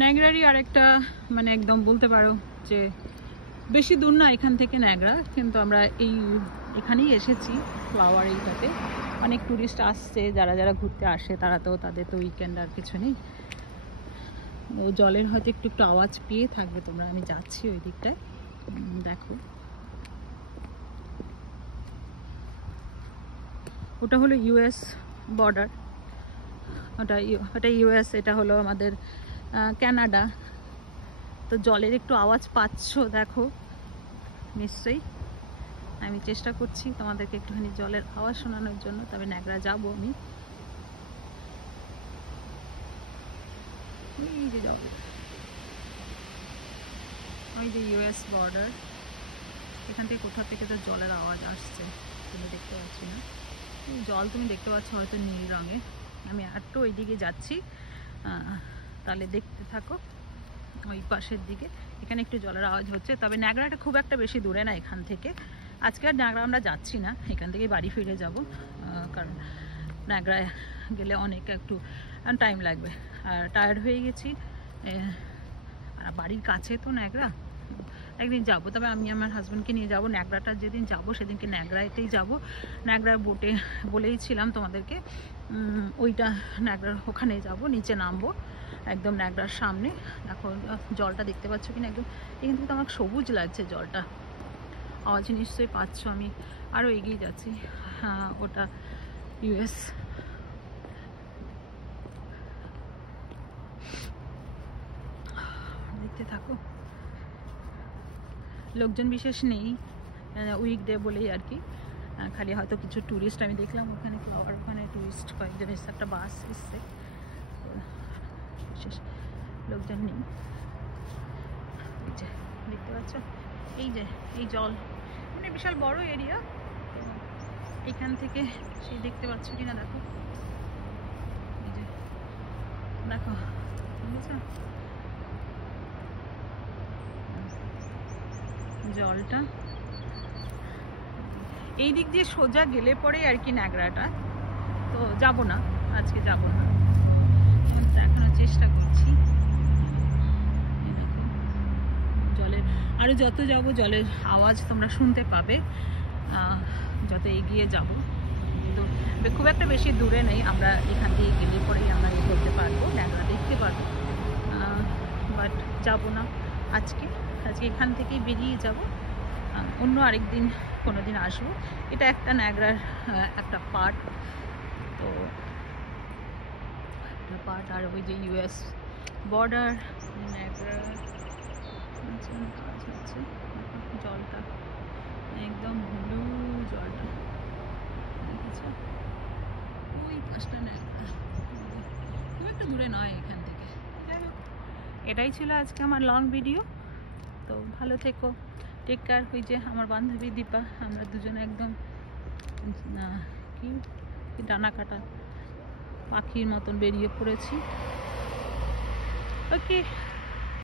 ন্যাগরারই আরেকটা মানে একদম বলতে পারো যে বেশি দূর না এখান থেকে ন্যাগরা, কিন্তু আমরা এখানেই এসেছি ফ্লাওয়ার এইটাতে। অনেক টুরিস্ট আসছে, যারা যারা ঘুরতে আসে তারা তো তাদের তো উইকেন্ড আর কিছু নেই। ও জলের হয়তো একটু একটু আওয়াজ পেয়ে থাকবে তোমরা, আমি যাচ্ছি ওই দিকটায়। দেখো ওটা হলো ইউএস বর্ডার, ওটা ইউএস, এটা হলো আমাদের কানাডা। তো জলের একটু আওয়াজ পাচ্ছ দেখো নিশ্চয়ই। আমি চেষ্টা করছি তোমাদেরকে একটুখানি জলের আওয়াজ শোনানোর জন্য। তবে ন্যাগরা যাবো আমি। ওই যে জল, ওই যে ইউএস বর্ডার, এখান থেকে কোথা থেকে তো জলের আওয়াজ আসছে তুমি দেখতে পাচ্ছি না। জল তুমি দেখতে পাচ্ছ হয়তো নীল রঙের। আমি একটু ওই দিকে যাচ্ছি, তাহলে দেখতে থাকো ওই পাশের দিকে। এখানে একটু জলের আওয়াজ হচ্ছে। তবে ন্যাগরাটা খুব একটা বেশি দূরে না এখান থেকে। আজকে আর ন্যাগরা আমরা যাচ্ছি না, এখান থেকে বাড়ি ফিরে যাব, কারণ ন্যাগরায় গেলে অনেক একটু টাইম লাগবে আর টায়ার্ড হয়ে গেছি। আর বাড়ির কাছে তো ন্যাগরা, একদিন যাব। তবে আমি আমার হাজব্যান্ডকে নিয়ে যাব। ন্যাগরাটা যেদিন যাব সেদিনকে ন্যাগরাতেই যাব। ন্যাগরার বোটে বলেইছিলাম তোমাদেরকে, ওইটা ন্যাগরার ওখানে যাব, নিচে নামবো একদম ন্যাগরার সামনে। এখন জলটা দেখতে পাচ্ছ কিনা, একদম এখান থেকে তো আমার সবুজ লাগছে জলটা। আওয়াজ নিশ্চয়ই পাচ্ছ। আমি আরও এগিয়ে যাচ্ছি। হ্যাঁ, ওটা ইউএস। দেখতে থাকো। লোকজন বিশেষ নেই, উইকডে বলেই আর কি। খালি হয়তো কিছু ট্যুরিস্ট আমি দেখলাম ওখানে ফ্লাওয়ার, ওখানে ট্যুরিস্ট কয়েকজন এসে, একটা বাস এসছে, বিশেষ লোকজন নেই। এই যে দেখতে পাচ্ছ, এই যে এই জল, মানে বিশাল বড় এরিয়া। এখান থেকে সেই দেখতে পাচ্ছ কিনা দেখো, এই যে দেখো, বুঝেছ জলটা। এই দিক দিয়ে সোজা গেলে পরে আর কি ন্যাগরাটা। তো যাব না, আজকে যাব না, দেখানোর চেষ্টা করছি। দেখো জলের, আরও যত যাব জলের আওয়াজ তোমরা শুনতে পাবে যত এগিয়ে যাব। কিন্তু খুব একটা বেশি দূরে নেই, আমরা এখান থেকে গেলে পরেই আমরা এ করতে পারবো, ন্যাগরা দেখতে পারবো। বাট যাব না আজকে, আজকে এখান থেকেই বেরিয়ে যাব। অন্য আরেকদিন কোনো দিন আসবো। এটা একটা ন্যাগরার একটা পার্ট, তো পার্ট। আর ওই যে ইউএস বর্ডার, ন্যাগরা কাজ হচ্ছে। জলটা একদম ব্লু, জলটা দেখেছ, ওই পাশটা ন্যাগরা, খুব একটা দূরে নয় এখান থেকে। এটাই ছিল আজকে আমার লং ভিডিও। তো ভালো থেকো, টেক কেয়ার। ওই যে আমার বান্ধবী দীপা, আমরা দুজনে একদম কি ডানা কাটা পাখির মতন বেরিয়ে পড়েছি। ওকে।